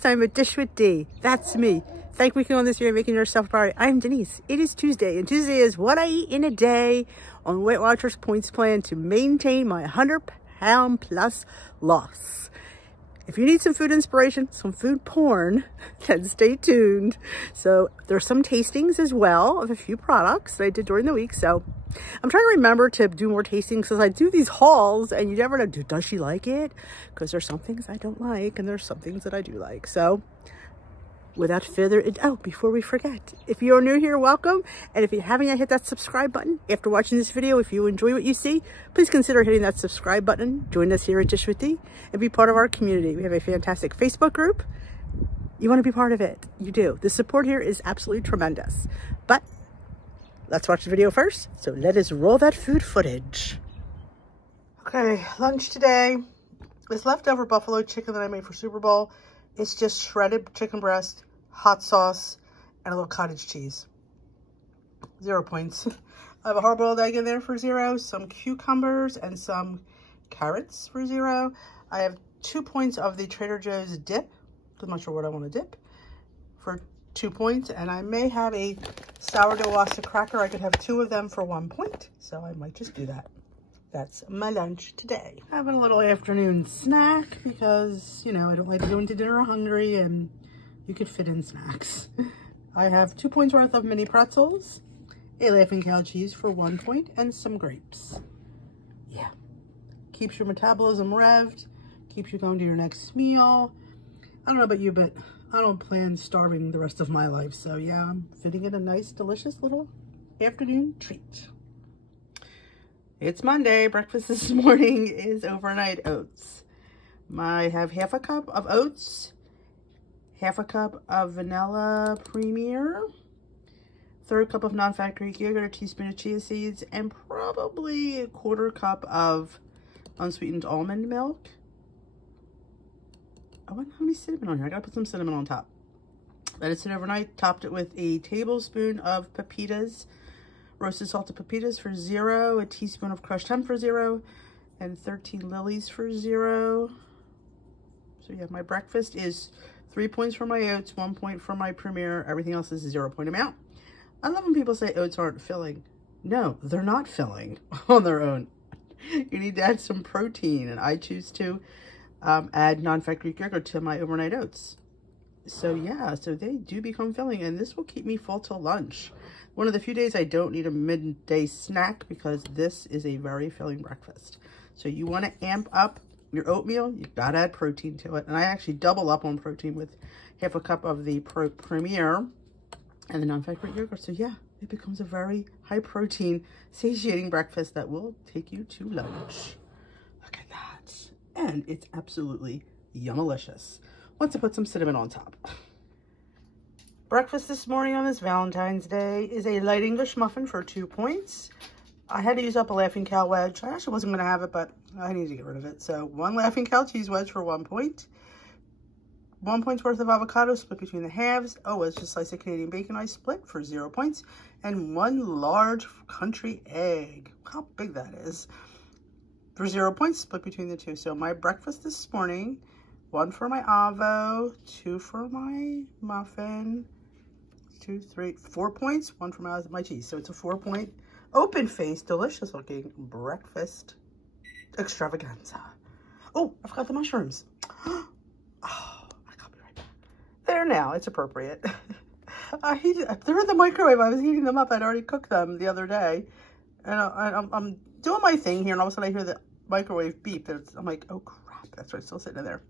time at Dish with D. That's me. Thank you for clicking on this video and making yourself a priority. I'm Denise. It is Tuesday, and Tuesday is what I eat in a day on Weight Watchers Points Plan to maintain my 100-pound plus loss. If you need some food inspiration, some food porn, then stay tuned. So there's some tastings as well of a few products that I did during the week. So I'm trying to remember to do more tastings because I do these hauls and you never know, does she like it? Because there's some things I don't like and there's some things that I do like. So without further ado, before we forget, if you're new here, welcome. And if you haven't yet hit that subscribe button, after watching this video, if you enjoy what you see, please consider hitting that subscribe button. Join us here at Dish with D and be part of our community. We have a fantastic Facebook group. You want to be part of it. You do. The support here is absolutely tremendous. But let's watch the video first. So let us roll that food footage. Okay, lunch today is leftover buffalo chicken that I made for Super Bowl. It's just shredded chicken breast, hot sauce, and a little cottage cheese. 0 points. I have a hard-boiled egg in there for 0, some cucumbers, and some carrots for 0. I have 2 points of the Trader Joe's dip. I'm not sure what I want to dip. For 2 points. And I may have a sourdough wasta cracker. I could have 2 of them for 1 point. So I might just do that. That's my lunch today. Having a little afternoon snack because, you know, I don't like to go into dinner hungry and you could fit in snacks. I have 2 points worth of mini pretzels, a Laughing Cow cheese for 1 point, and some grapes. Yeah. Keeps your metabolism revved, keeps you going to your next meal. I don't know about you, but I don't plan starving the rest of my life. So yeah, I'm fitting in a nice, delicious little afternoon treat. It's Monday. Breakfast this morning is overnight oats. I have half a cup of oats, half a cup of vanilla premier, 1/3 cup of non-fat Greek yogurt, a teaspoon of chia seeds, and probably a 1/4 cup of unsweetened almond milk. I wonder how many cinnamon on here. I gotta put some cinnamon on top. Let it sit overnight. Topped it with a tablespoon of pepitas, roasted salted pepitas for 0, a teaspoon of crushed hemp for 0, and 13 lilies for 0. So yeah, my breakfast is 3 points for my oats, 1 point for my premier. Everything else is a 0 point amount. I love when people say oats aren't filling. No, they're not filling on their own. You need to add some protein, and I choose to add non-fat Greek yogurt to my overnight oats. So yeah, so they do become filling, and this will keep me full till lunch. One of the few days I don't need a midday snack because this is a very filling breakfast. So you want to amp up your oatmeal, you've got to add protein to it. And I actually double up on protein with half a cup of the premier and the non-fat Greek yogurt. So yeah, it becomes a very high protein, satiating breakfast that will take you to lunch. Look at that. And it's absolutely yummalicious. Once I put some cinnamon on top. Breakfast this morning on this Valentine's Day is a light English muffin for 2 points. I had to use up a Laughing Cow wedge. I actually wasn't going to have it, but I need to get rid of it. So 1 Laughing Cow cheese wedge for 1 point. 1 point's worth of avocado split between the halves. Oh, it's just a slice of Canadian bacon I split for 0 points. And 1 large country egg. How big that is. For 0 points split between the two. So my breakfast this morning, 1 for my avo, 2 for my muffin, 2, 3, 4 points, 1 for my cheese. So it's a 4 point, open face, delicious looking breakfast extravaganza. Oh, I forgot the mushrooms. Oh, I gotta be right back. There now, it's appropriate. They're in the microwave. I was heating them up. I'd already cooked them the other day. And I'm doing my thing here, and all of a sudden I hear the microwave beep. I'm like, oh crap, that's right, still sitting in there.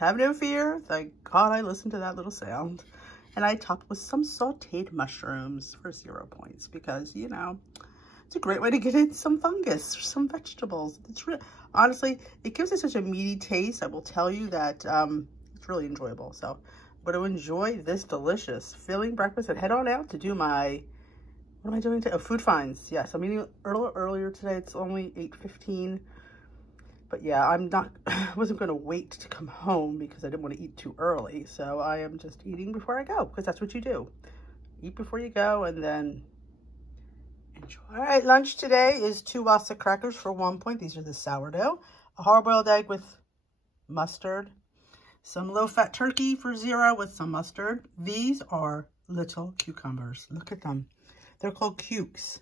Have no fear. Thank God I listened to that little sound. And I topped with some sauteed mushrooms for 0 points because, you know, it's a great way to get in some fungus or some vegetables. It's honestly, it gives it such a meaty taste. I will tell you that it's really enjoyable. So I'm going to enjoy this delicious filling breakfast and head on out to do my, what am I doing today? Oh, food finds. Yes, I'm eating earlier today. It's only 8:15. But yeah, I wasn't going to wait to come home because I didn't want to eat too early. So I am just eating before I go because that's what you do. Eat before you go and then enjoy. All right, lunch today is 2 wasta crackers for 1 point. These are the sourdough. A hard-boiled egg with mustard, Some low-fat turkey for 0 with some mustard. These are little cucumbers. Look at them. They're called cukes.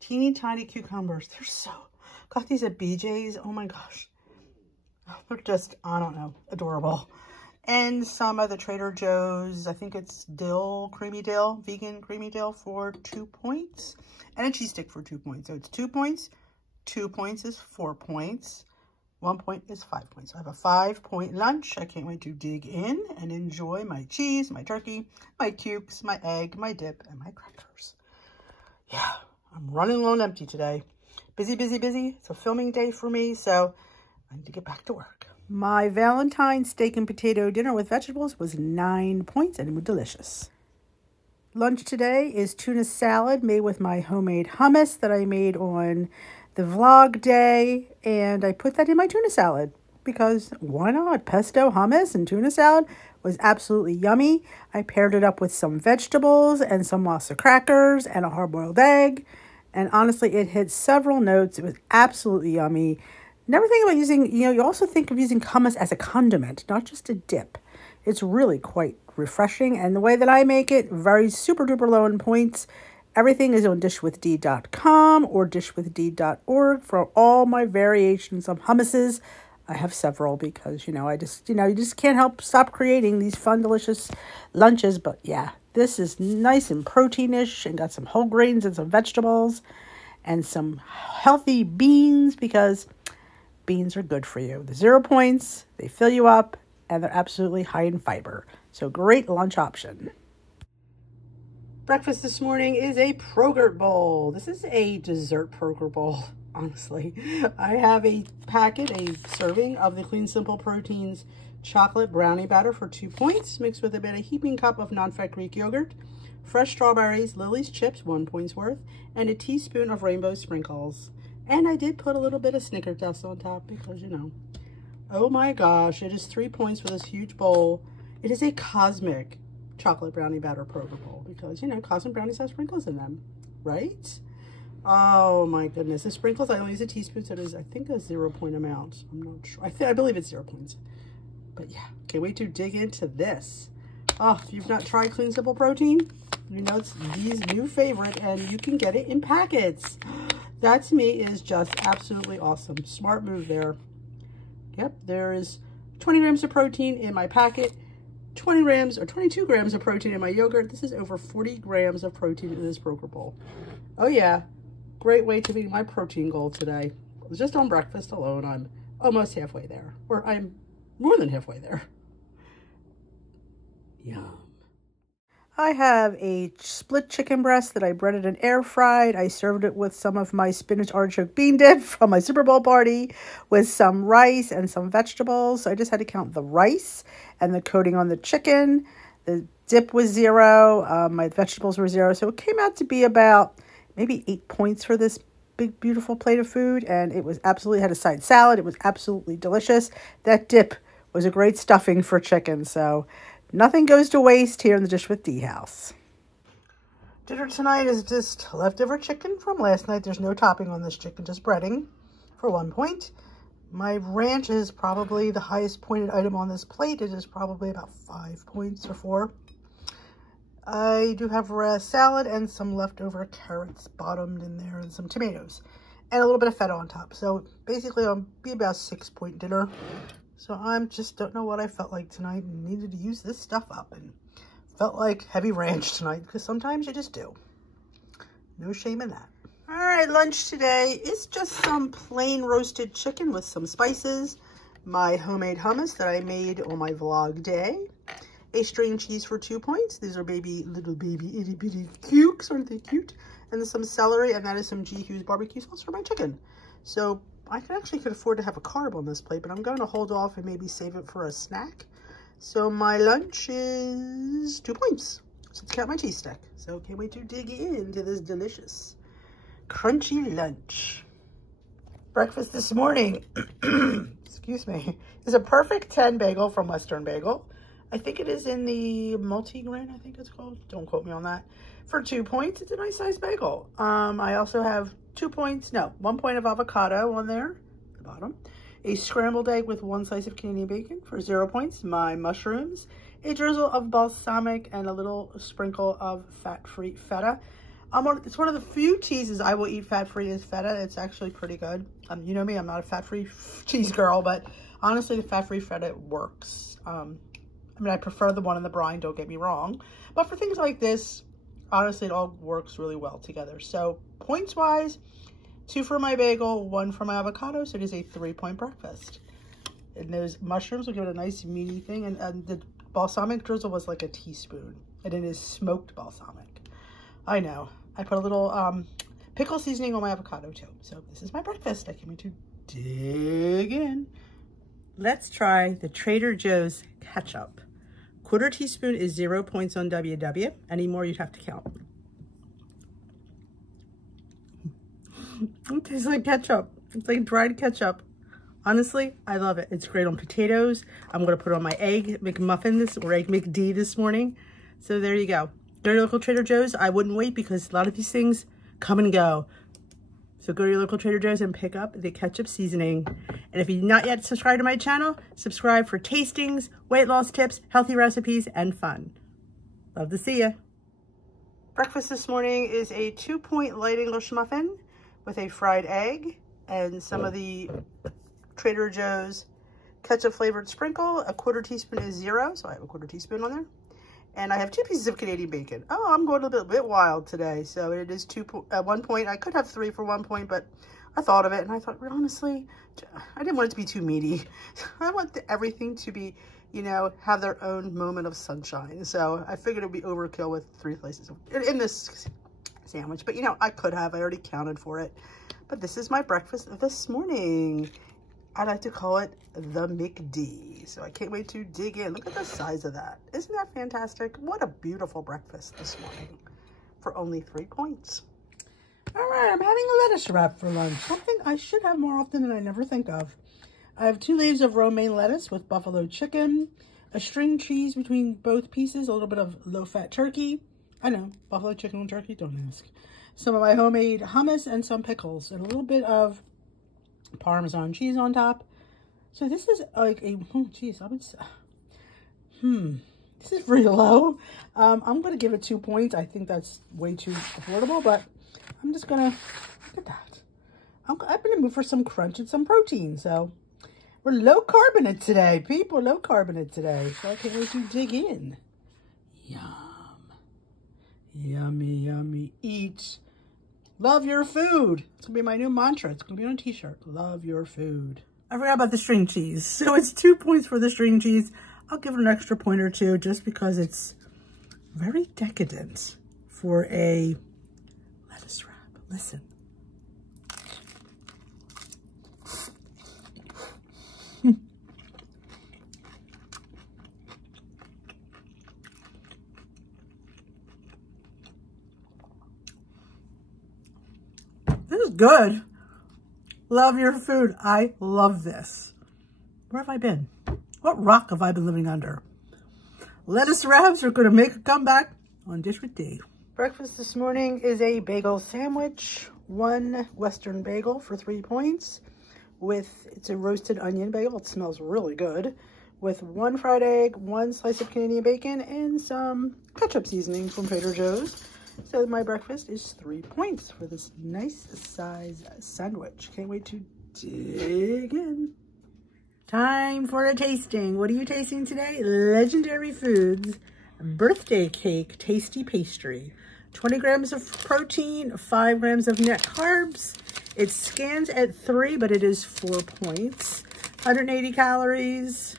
Teeny tiny cucumbers. They're so... Got these at BJ's. Oh my gosh. They're just, I don't know, adorable. And some of the Trader Joe's, I think it's dill, creamy dill, vegan creamy dill for 2 points. And a cheese stick for 2 points. So it's 2 points. 2 points is 4 points. 1 point is 5 points. So I have a 5-point lunch. I can't wait to dig in and enjoy my cheese, my turkey, my cukes, my egg, my dip, and my crackers. Yeah, I'm running low and empty today. Busy, busy, busy. It's a filming day for me, so I need to get back to work. My Valentine's steak and potato dinner with vegetables was 9 points, and it was delicious. Lunch today is tuna salad made with my homemade hummus that I made on the vlog day, and I put that in my tuna salad because why not? Pesto, hummus, and tuna salad was absolutely yummy. I paired it up with some vegetables and some masa crackers and a hard-boiled egg, and honestly, it hit several notes. It was absolutely yummy. Never think about using, you also think of using hummus as a condiment, not just a dip. It's really quite refreshing, and the way that I make it, very super duper low in points. Everything is on dishwithd.com or dishwithd.org for all my variations of hummuses. I have several because, you just can't help stop creating these fun, delicious lunches. But yeah, this is nice and proteinish and got some whole grains and some vegetables and some healthy beans because beans are good for you. The 0 points, they fill you up, and they're absolutely high in fiber. So great lunch option. Breakfast this morning is a Progurt bowl. This is a dessert Progurt bowl, honestly. I have a serving of the Clean Simple Proteins chocolate brownie batter for 2 points, mixed with about a heaping cup of non-fat Greek yogurt, fresh strawberries, Lily's chips, 1 point's worth, and a teaspoon of rainbow sprinkles. And I did put a little bit of Snicker dust on top because, oh my gosh, it is 3 points for this huge bowl. It is a cosmic chocolate brownie batter Progurt bowl because, cosmic brownies have sprinkles in them, right? Oh my goodness. The sprinkles, I only use a teaspoon, so it is, I think, a 0-point amount. I'm not sure. I believe it's 0 points. But yeah, can't wait to dig into this. Oh, if you've not tried Clean Simple Protein, it's Dee's new favorite, and you can get it in packets. That to me is just absolutely awesome. Smart move there. Yep, there is 20 grams of protein in my packet, 20 grams or 22 grams of protein in my yogurt. This is over 40 grams of protein in this Progurt bowl. Oh yeah, great way to meet my protein goal today. Just on breakfast alone, I'm almost halfway there, or I'm more than halfway there. Yum. I have a split chicken breast that I breaded and air fried. I served it with some of my spinach artichoke bean dip from my Super Bowl party with some rice and some vegetables. So I just had to count the rice and the coating on the chicken. The dip was 0. My vegetables were 0. So it came out to be about maybe 8 points for this big, beautiful plate of food. And it was absolutely, had a side salad. It was absolutely delicious. That dip was a great stuffing for chicken. So nothing goes to waste here in the Dish with D house. Dinner tonight is just leftover chicken from last night. There's no topping on this chicken, just breading for 1 point. My ranch is probably the highest pointed item on this plate. It is probably about 5 points or 4. I do have a salad and some leftover carrots bottomed in there and some tomatoes and a little bit of feta on top. So basically it'll be about a 6-point dinner. So I just don't know what I felt like tonight and needed to use this stuff up and felt like heavy ranch tonight because sometimes you just do. No shame in that. All right, lunch today is just some plain roasted chicken with some spices, my homemade hummus that I made on my vlog day, a string cheese for 2 points. These are little baby itty bitty cukes, aren't they cute? And then some celery, and that is some G. Hughes barbecue sauce for my chicken. So I could afford to have a carb on this plate, but I'm going to hold off and maybe save it for a snack. So my lunch is 2 points. So let's count my cheese stick. So can't wait to dig into this delicious, crunchy lunch. Breakfast this morning, excuse me, is a perfect 10 bagel from Western Bagel. I think it is in the multi-grain, I think it's called. Don't quote me on that. For 2 points, it's a nice size bagel. I also have 2 points, no, 1 point of avocado on there, at the bottom. a scrambled egg with 1 slice of Canadian bacon for 0 points, my mushrooms, a drizzle of balsamic, and a little sprinkle of fat-free feta. It's one of the few cheeses I will eat fat-free is feta. It's actually pretty good. You know me, I'm not a fat-free cheese girl, but honestly, the fat-free feta works. I mean, I prefer the one in the brine, don't get me wrong. But for things like this, honestly, it all works really well together. So points-wise, 2 for my bagel, 1 for my avocado, so it is a 3-point breakfast. And those mushrooms will give it a nice meaty thing, and the balsamic drizzle was like a teaspoon, and it is smoked balsamic. I know. I put a little pickle seasoning on my avocado too. So this is my breakfast. I came in to dig in. Let's try the Trader Joe's ketchup. 1/4 teaspoon is 0 points on WW. Any more you'd have to count. It tastes like ketchup. It's like dried ketchup. Honestly, I love it. It's great on potatoes. I'm going to put it on my egg McMuffin or egg McD this morning. So there you go. Go to your local Trader Joe's. I wouldn't wait because a lot of these things come and go. So go to your local Trader Joe's and pick up the ketchup seasoning. And if you've not yet subscribed to my channel, subscribe for tastings, weight loss tips, healthy recipes, and fun. Love to see you. Breakfast this morning is a 2-point light English muffin with a fried egg and some of the Trader Joe's ketchup flavored sprinkle. A 1/4 teaspoon is 0, so I have a 1/4 teaspoon on there. And I have 2 pieces of Canadian bacon. Oh, I'm going a bit wild today. So it is 1 point. I could have 3 for 1 point, but I thought of it. And I thought, honestly, I didn't want it to be too meaty. I want everything to be, you know, have their own moment of sunshine. So I figured it would be overkill with 3 slices in this sandwich. But, you know, I already counted for it. But this is my breakfast this morning. I like to call it the McD. So I can't wait to dig in. Look at the size of that. Isn't that fantastic? What a beautiful breakfast this morning for only 3 points. All right, I'm having a lettuce wrap for lunch. Something I should have more often than I never think of. I have 2 leaves of romaine lettuce with buffalo chicken, a string cheese between both pieces, a little bit of low-fat turkey. I know, buffalo chicken and turkey, don't ask. Some of my homemade hummus and some pickles, and a little bit of Parmesan cheese on top. So this is like a, geez, I would say, this is pretty low. I'm going to give it 2 points. I think that's way too affordable, but I'm just going to, look at that. I've been in the mood for some crunch and some protein. So we're low carbonate today, people, low carbonate today. So I can't wait to dig in. Yum. Yummy, yummy, eat. Love your food. It's going to be my new mantra. It's going to be on a t-shirt. Love your food. I forgot about the string cheese. So it's 2 points for the string cheese. I'll give it an extra point or 2 just because it's very decadent for a lettuce wrap. Listen. This is good. Love your food. I love this. Where have I been? What rock have I been living under? Lettuce wraps are going to make a comeback on Dish with D. Breakfast this morning is a bagel sandwich. 1 Western bagel for 3 points. It's a roasted onion bagel. It smells really good. With 1 fried egg, 1 slice of Canadian bacon, and some ketchup seasoning from Trader Joe's. So my breakfast is 3 points for this nice size sandwich. Can't wait to dig in. Time for a tasting. What are you tasting today? Legendary Foods Birthday Cake Tasty Pastry. 20 grams of protein, 5 grams of net carbs. It scans at 3, but it is 4 points. 180 calories,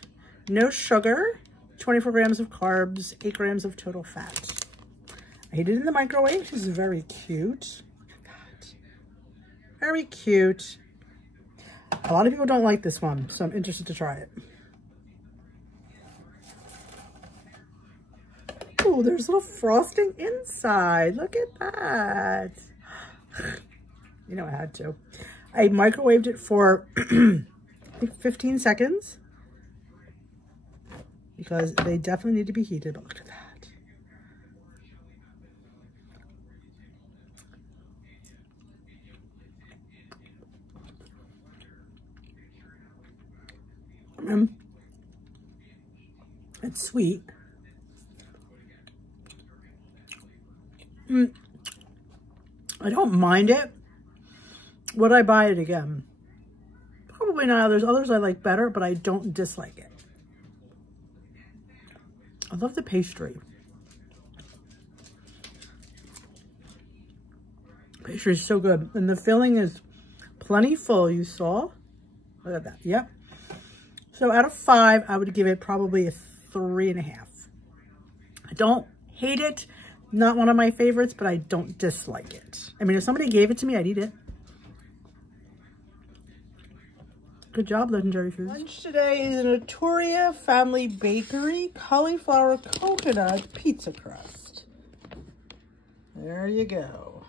no sugar, 24 grams of carbs, 8 grams of total fat. I heated it in the microwave. This is very cute. Look at that. Very cute. A lot of people don't like this one, so I'm interested to try it. Oh, there's a little frosting inside. Look at that. You know I had to. I microwaved it for I think 15 seconds because they definitely need to be heated. But look at that. It's sweet. I don't mind it. Would I buy it again? Probably not. There's others I like better, but I don't dislike it. I love the pastry. Pastry is so good. And the filling is plenty full, you saw. Look at that. Yep. So out of 5, I would give it probably a 3.5. I don't hate it. Not one of my favorites, but I don't dislike it. I mean, if somebody gave it to me, I'd eat it. Good job, Legendary Foods. Lunch today is an Attribution Family Bakery cauliflower coconut pizza crust. There you go.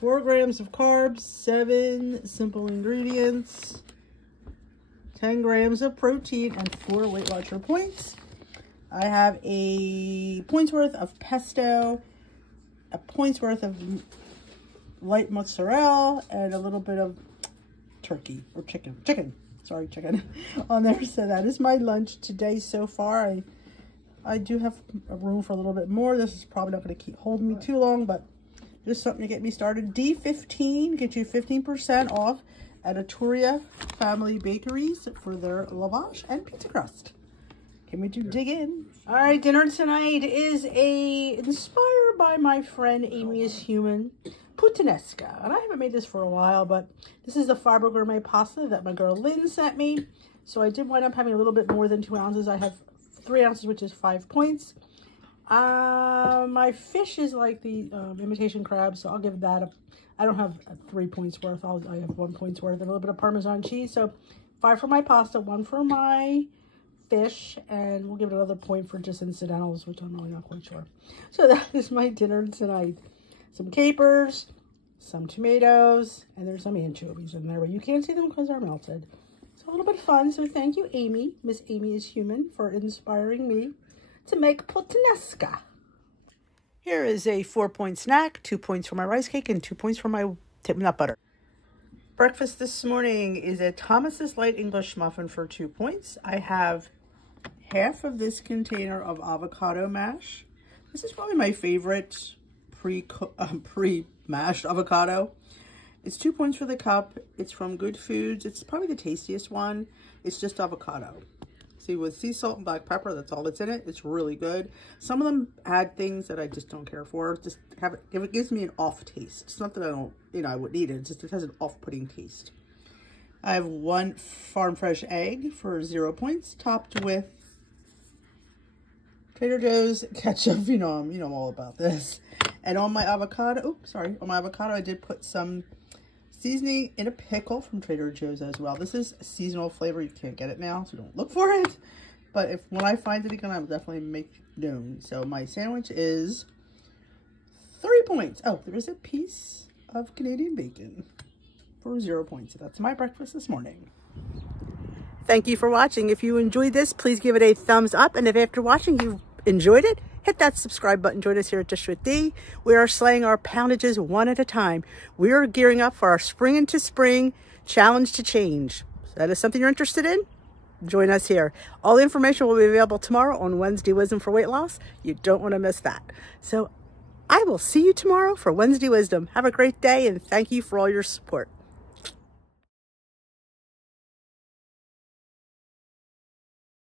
4 grams of carbs, 7 simple ingredients, 10 grams of protein, and 4 Weight Watcher points. I have a point's worth of pesto, a point's worth of light mozzarella, and a little bit of turkey or chicken on there. So that is my lunch today so far. I do have room for a little bit more. This is probably not going to keep holding me too long, but just something to get me started. D15 gets you 15% off at Attribution Family Bakeries for their lavash and pizza crust. Can we dig in? All right, dinner tonight is inspired by my friend Amy is Human puttanesca. And I haven't made this for a while, but this is the fiber gourmet pasta that my girl Lynn sent me. So I did wind up having a little bit more than 2 ounces. I have 3 ounces, which is 5 points. My fish is like the imitation crab, so I'll give that I don't have 3 points worth. I have 1 point's worth and a little bit of Parmesan cheese. So 5 for my pasta, 1 for my fish, and we'll give it another point for just incidentals, which I'm really not quite sure. So that is my dinner tonight. Some capers, some tomatoes, and there's some anchovies in there, but you can't see them because they're melted. So a little bit of fun. So thank you, Amy, Miss Amy is Human, for inspiring me to make puttanesca. Here is a 4-point snack, 2 points for my rice cake, and 2 points for my nut butter. Breakfast this morning is a Thomas's Light English muffin for 2 points. I have half of this container of avocado mash. This is probably my favorite pre-mashed avocado. It's 2 points for the cup. It's from Good Foods. It's probably the tastiest one. It's just avocado. See, with sea salt and black pepper, that's all that's in it. It's really good. Some of them add things that I just don't care for. Just have it, it gives me an off taste. It's not that I don't, I wouldn't eat it. It's just it has an off-putting taste. I have 1 farm fresh egg for 0 points, topped with Trader Joe's ketchup. You know I'm all about this. And on my avocado, on my avocado, I did put some seasoning in a pickle from Trader Joe's as well. This is a seasonal flavor. You can't get it now, so don't look for it. But when I find it again, I'll definitely make it known. So my sandwich is 3 points. Oh, there is a piece of Canadian bacon for 0 points. So that's my breakfast this morning. Thank you for watching. If you enjoyed this, please give it a thumbs up. And if after watching you enjoyed it, hit that subscribe button. Join us here at Dish with D. We are slaying our poundages one at a time. We are gearing up for our Spring into Spring Challenge to Change. So that is something you're interested in? Join us here. All the information will be available tomorrow on Wednesday Wisdom for Weight Loss. You don't want to miss that. So I will see you tomorrow for Wednesday Wisdom. Have a great day, and thank you for all your support.